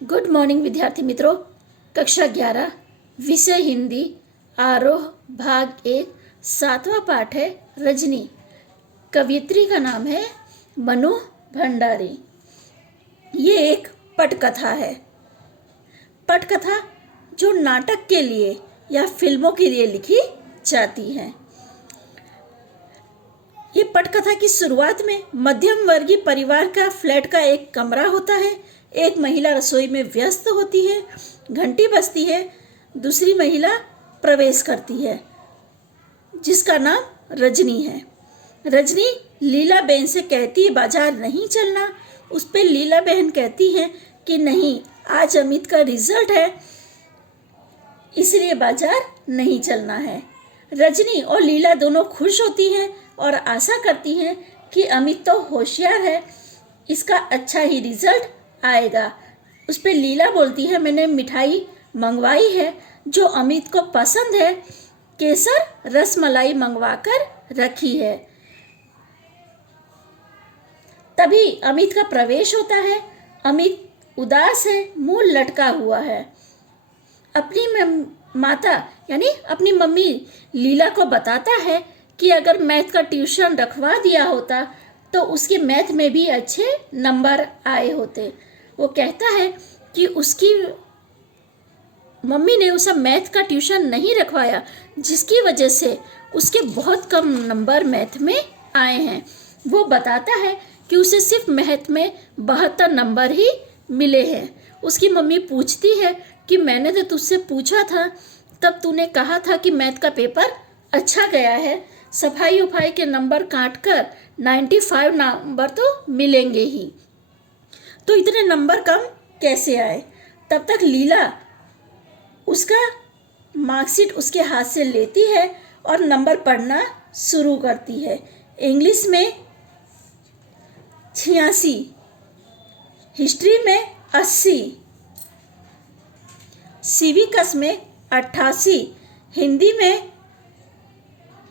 Good morning विद्यार्थी मित्रों। कक्षा 11 विषय हिंदी आरोह भाग 1 7वां पाठ है रजनी। कवियत्री का नाम है मनु भंडारी। ये एक पटकथा है। पटकथा जो नाटक के लिए या फिल्मों के लिए लिखी जाती है। ये पटकथा की शुरुआत में मध्यम वर्गीय परिवार का फ्लैट का एक कमरा होता है। एक महिला रसोई में व्यस्त होती है, घंटी बजती है, दूसरी महिला प्रवेश करती है जिसका नाम रजनी है। रजनी लीला बहन से कहती है बाजार नहीं चलना। उस पर लीला बहन कहती है कि नहीं, आज अमित का रिजल्ट है इसलिए बाजार नहीं चलना है। रजनी और लीला दोनों खुश होती हैं और आशा करती हैं कि अमित तो होशियार है, इसका अच्छा ही रिजल्ट आएगा। उस पर लीला बोलती है मैंने मिठाई मंगवाई है जो अमित को पसंद है, केसर रसमलाई मंगवा कर रखी है। तभी अमित का प्रवेश होता है। अमित उदास है, मुंह लटका हुआ है। अपनी माता यानी अपनी मम्मी लीला को बताता है कि अगर मैथ का ट्यूशन रखवा दिया होता तो उसके मैथ में भी अच्छे नंबर आए होते। वो कहता है कि उसकी मम्मी ने उसे मैथ का ट्यूशन नहीं रखवाया जिसकी वजह से उसके बहुत कम नंबर मैथ में आए हैं। वो बताता है कि उसे सिर्फ मैथ में 72 नंबर ही मिले हैं। उसकी मम्मी पूछती है कि मैंने तो तुझसे पूछा था, तब तूने कहा था कि मैथ का पेपर अच्छा गया है, सफाई उफाई के नंबर काट कर 95 नंबर तो मिलेंगे ही, तो इतने नंबर कम कैसे आए। तब तक लीला उसका मार्कशीट उसके हाथ से लेती है और नंबर पढ़ना शुरू करती है। इंग्लिश में 86, हिस्ट्री में 80, सिविक्स में 88, हिंदी में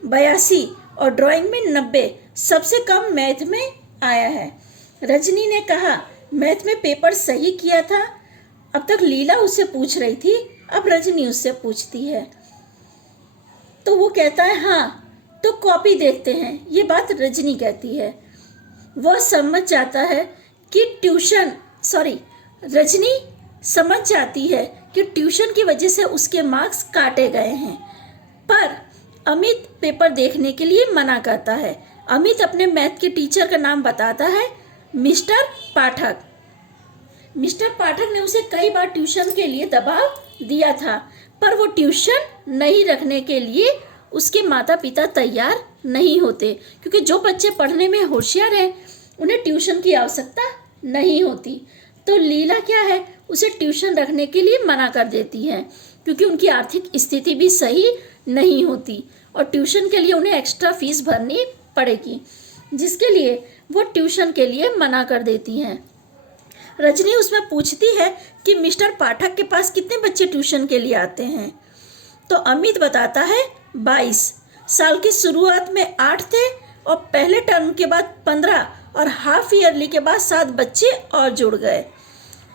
82 और ड्राइंग में 90। सबसे कम मैथ में आया है। रजनी ने कहा मैथ में पेपर सही किया था। अब तक लीला उससे पूछ रही थी, अब रजनी उससे पूछती है तो वो कहता है हाँ तो कॉपी देखते हैं। ये बात रजनी कहती है। वह समझ जाता है कि रजनी समझ जाती है कि ट्यूशन की वजह से उसके मार्क्स काटे गए हैं, पर अमित पेपर देखने के लिए मना करता है। अमित अपने मैथ के टीचर का नाम बताता है, मिस्टर पाठक। मिस्टर पाठक ने उसे कई बार ट्यूशन के लिए दबाव दिया था, पर वो ट्यूशन नहीं रखने के लिए उसके माता पिता तैयार नहीं होते, क्योंकि जो बच्चे पढ़ने में होशियार हैं उन्हें ट्यूशन की आवश्यकता नहीं होती। तो लीला क्या है, उसे ट्यूशन रखने के लिए मना कर देती है, क्योंकि उनकी आर्थिक स्थिति भी सही नहीं होती और ट्यूशन के लिए उन्हें एक्स्ट्रा फीस भरनी पड़ेगी, जिसके लिए वो ट्यूशन के लिए मना कर देती हैं। रजनी उसमें पूछती है कि मिस्टर पाठक के पास कितने बच्चे ट्यूशन के लिए आते हैं, तो अमित बताता है 22। साल की शुरुआत में 8 थे और पहले टर्म के बाद 15 और हाफ ईयरली के बाद 7 बच्चे और जुड़ गए।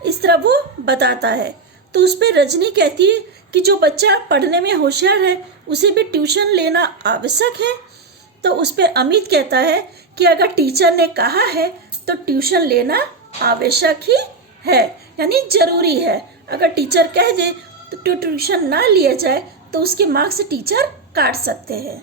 इस तरह वो बताता है। तो उस पर रजनी कहती है कि जो बच्चा पढ़ने में होशियार है उसे भी ट्यूशन लेना आवश्यक है। तो उस पर अमित कहता है कि अगर टीचर ने कहा है तो ट्यूशन लेना आवश्यक ही है, यानी जरूरी है। अगर टीचर कह दे तो ट्यूशन ना लिया जाए तो उसके मार्क्स टीचर काट सकते हैं।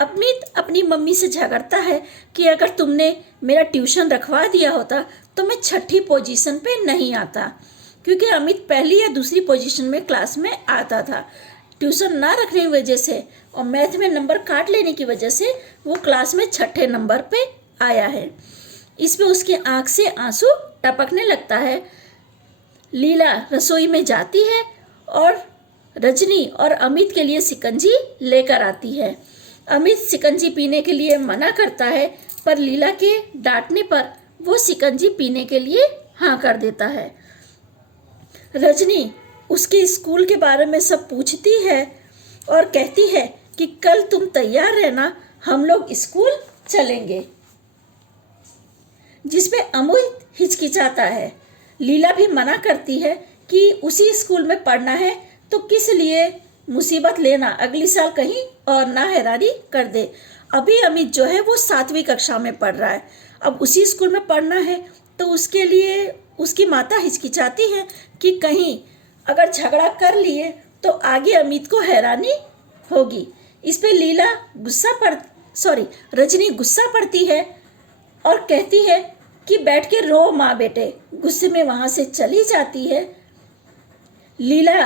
अमित अपनी मम्मी से झगड़ता है कि अगर तुमने मेरा ट्यूशन रखवा दिया होता तो मैं 6ठी पोजीशन पे नहीं आता, क्योंकि अमित पहली या दूसरी पोजीशन में क्लास में आता था। ट्यूशन ना रखने की वजह से और मैथ में नंबर काट लेने की वजह से वो क्लास में 6ठे नंबर पे आया है। इस पे उसकी आंख से आंसू टपकने लगता है। लीला रसोई में जाती है और रजनी और अमित के लिए शिकंजी लेकर आती है। अमित शिकंजी पीने के लिए मना करता है, पर लीला के डांटने पर वो शिकंजी पीने के लिए हाँ कर देता है। रजनी उसके स्कूल के बारे में सब पूछती है और कहती है कि कल तुम तैयार रहना, हम लोग स्कूल चलेंगे, जिसपे अमित हिचकिचाता है। लीला भी मना करती है कि उसी स्कूल में पढ़ना है तो किस लिए मुसीबत लेना, अगली साल कहीं और ना हैरानी कर दे। अभी अमित जो है वो 7वीं कक्षा में पढ़ रहा है, अब उसी स्कूल में पढ़ना है तो उसके लिए उसकी माता हिचकिचाती है कि कहीं अगर झगड़ा कर लिए तो आगे अमित को हैरानी होगी। इस पे रजनी गुस्सा पड़ती है और कहती है कि बैठ के रो माँ बेटे। गुस्से में वहाँ से चली जाती है। लीला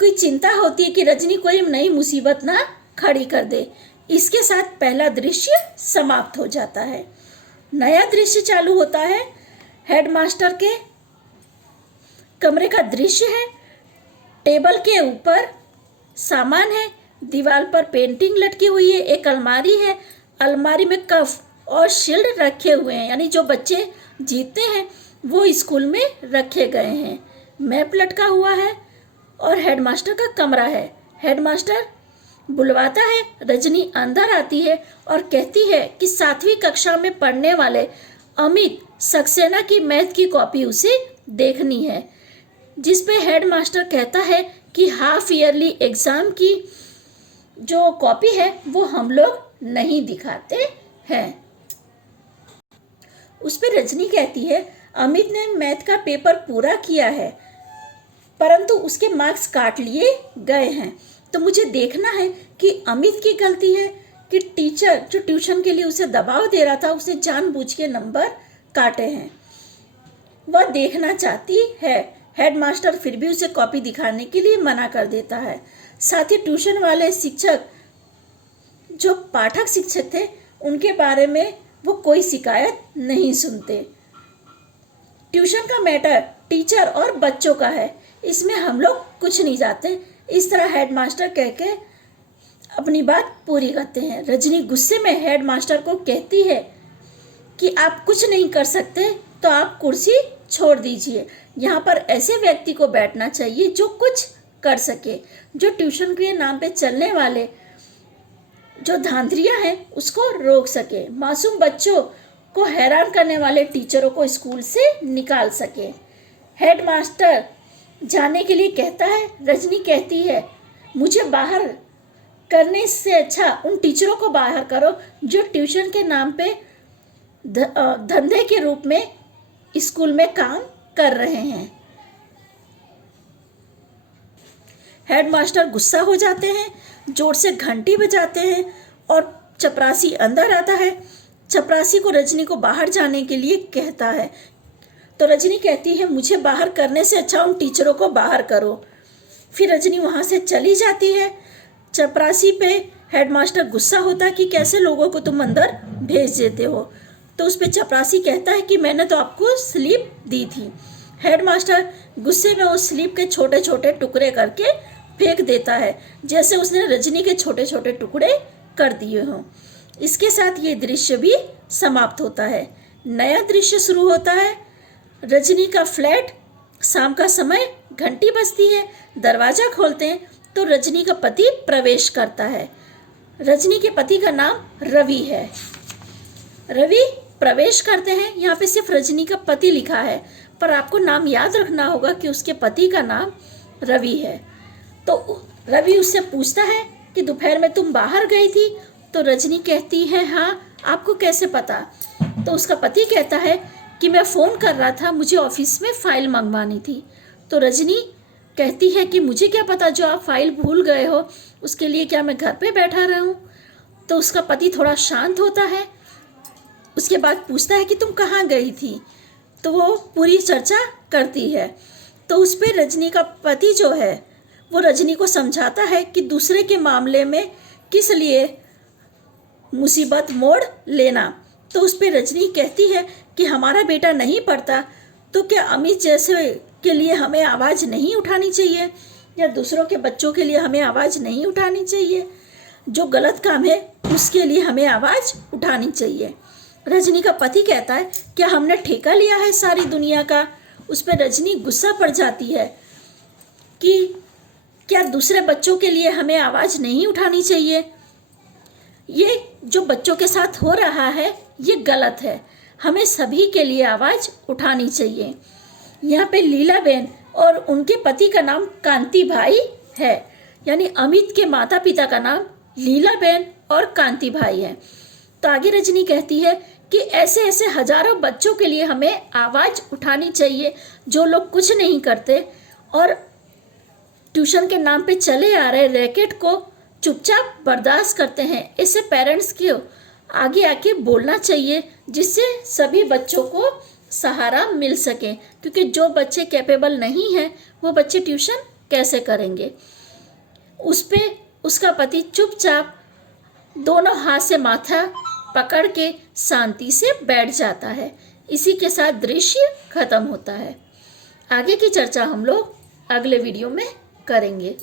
कोई चिंता होती है कि रजनी कोई नई मुसीबत ना खड़ी कर दे। इसके साथ पहला दृश्य समाप्त हो जाता है। नया दृश्य चालू होता है। हेडमास्टर के कमरे का दृश्य है। टेबल के ऊपर सामान है, दीवार पर पेंटिंग लटकी हुई है, एक अलमारी है, अलमारी में कफ और शील्ड रखे हुए हैं, यानी जो बच्चे जीतते हैं वो स्कूल में रखे गए हैं। मैप लटका हुआ है और हेडमास्टर का कमरा है। हेडमास्टर बुलवाता है। रजनी अंदर आती है और कहती है कि 7वीं कक्षा में पढ़ने वाले अमित सक्सेना की मैथ की कॉपी उसे देखनी है, जिस पे हेडमास्टर कहता है कि हाफ ईयरली एग्ज़ाम की जो कॉपी है वो हम लोग नहीं दिखाते हैं। उस पर रजनी कहती है अमित ने मैथ का पेपर पूरा किया है परंतु उसके मार्क्स काट लिए गए हैं, तो मुझे देखना है कि अमित की गलती है कि टीचर जो ट्यूशन के लिए उसे दबाव दे रहा था उसने जानबूझ के नंबर काटे हैं। वह देखना चाहती है। हेडमास्टर फिर भी उसे कॉपी दिखाने के लिए मना कर देता है। साथ ही ट्यूशन वाले शिक्षक जो पाठक शिक्षक थे उनके बारे में वो कोई शिकायत नहीं सुनते। ट्यूशन का मैटर टीचर और बच्चों का है, इसमें हम लोग कुछ नहीं जानते। इस तरह हेडमास्टर कह के अपनी बात पूरी करते हैं। रजनी गुस्से में हेडमास्टर को कहती है कि आप कुछ नहीं कर सकते तो आप कुर्सी छोड़ दीजिए। यहाँ पर ऐसे व्यक्ति को बैठना चाहिए जो कुछ कर सके, जो ट्यूशन के नाम पे चलने वाले जो धांधलियाँ हैं उसको रोक सके, मासूम बच्चों को हैरान करने वाले टीचरों को स्कूल से निकाल सके। हेडमास्टर जाने के लिए कहता है। रजनी कहती है मुझे बाहर करने से अच्छा उन टीचरों को बाहर करो जो ट्यूशन के नाम पे धंधे के रूप में स्कूल में काम कर रहे हैं। हेडमास्टर गुस्सा हो जाते हैं, जोर से घंटी बजाते हैं और चपरासी अंदर आता है। चपरासी को रजनी को बाहर जाने के लिए कहता है, तो रजनी कहती है मुझे बाहर करने से अच्छा उन टीचरों को बाहर करो। फिर रजनी वहाँ से चली जाती है। चपरासी पे हेडमास्टर गुस्सा होता है कि कैसे लोगों को तुम अंदर भेज देते हो, तो उस पर चपरासी कहता है कि मैंने तो आपको स्लिप दी थी। हेडमास्टर गुस्से में उस स्लिप के छोटे छोटे टुकड़े करके फेंक देता है, जैसे उसने रजनी के छोटे छोटे टुकड़े कर दिए हों। इसके साथ ये दृश्य भी समाप्त होता है। नया दृश्य शुरू होता है। रजनी का फ्लैट, शाम का समय, घंटी बजती है, दरवाज़ा खोलते हैं तो रजनी का पति प्रवेश करता है। रजनी के पति का नाम रवि है। रवि प्रवेश करते हैं। यहाँ पे सिर्फ रजनी का पति लिखा है, पर आपको नाम याद रखना होगा कि उसके पति का नाम रवि है। तो रवि उससे पूछता है कि दोपहर में तुम बाहर गई थी, तो रजनी कहती है हाँ, आपको कैसे पता? तो उसका पति कहता है कि मैं फ़ोन कर रहा था, मुझे ऑफिस में फ़ाइल मंगवानी थी। तो रजनी कहती है कि मुझे क्या पता, जो आप फाइल भूल गए हो उसके लिए क्या मैं घर पे बैठा रहूं? तो उसका पति थोड़ा शांत होता है। उसके बाद पूछता है कि तुम कहाँ गई थी, तो वो पूरी चर्चा करती है। तो उस पर रजनी का पति जो है वो रजनी को समझाता है कि दूसरे के मामले में किस लिए मुसीबत मोड़ लेना। तो उस पर रजनी कहती है कि हमारा बेटा नहीं पढ़ता तो क्या अमित जैसे के लिए हमें आवाज़ नहीं उठानी चाहिए, या दूसरों के बच्चों के लिए हमें आवाज़ नहीं उठानी चाहिए? जो गलत काम है उसके लिए हमें आवाज़ उठानी चाहिए। रजनी का पति कहता है क्या हमने ठेका लिया है सारी दुनिया का? उस पर रजनी गुस्सा पड़ जाती है कि क्या दूसरे बच्चों के लिए हमें आवाज़ नहीं उठानी चाहिए? ये जो बच्चों के साथ हो रहा है ये गलत है, हमें सभी के लिए आवाज़ उठानी चाहिए। यहाँ पे लीलाबेन और उनके पति का नाम कांति भाई है, यानी अमित के माता पिता का नाम लीलाबेन और कांति भाई है। तो आगे रजनी कहती है कि ऐसे ऐसे हजारों बच्चों के लिए हमें आवाज़ उठानी चाहिए जो लोग कुछ नहीं करते और ट्यूशन के नाम पे चले आ रहे रैकेट को चुपचाप बर्दाश्त करते हैं। इससे पेरेंट्स को आगे आके बोलना चाहिए जिससे सभी बच्चों को सहारा मिल सके, क्योंकि जो बच्चे कैपेबल नहीं हैं वो बच्चे ट्यूशन कैसे करेंगे। उस पे उसका पति चुपचाप दोनों हाथ से माथा पकड़ के शांति से बैठ जाता है। इसी के साथ दृश्य खत्म होता है। आगे की चर्चा हम लोग अगले वीडियो में करेंगे।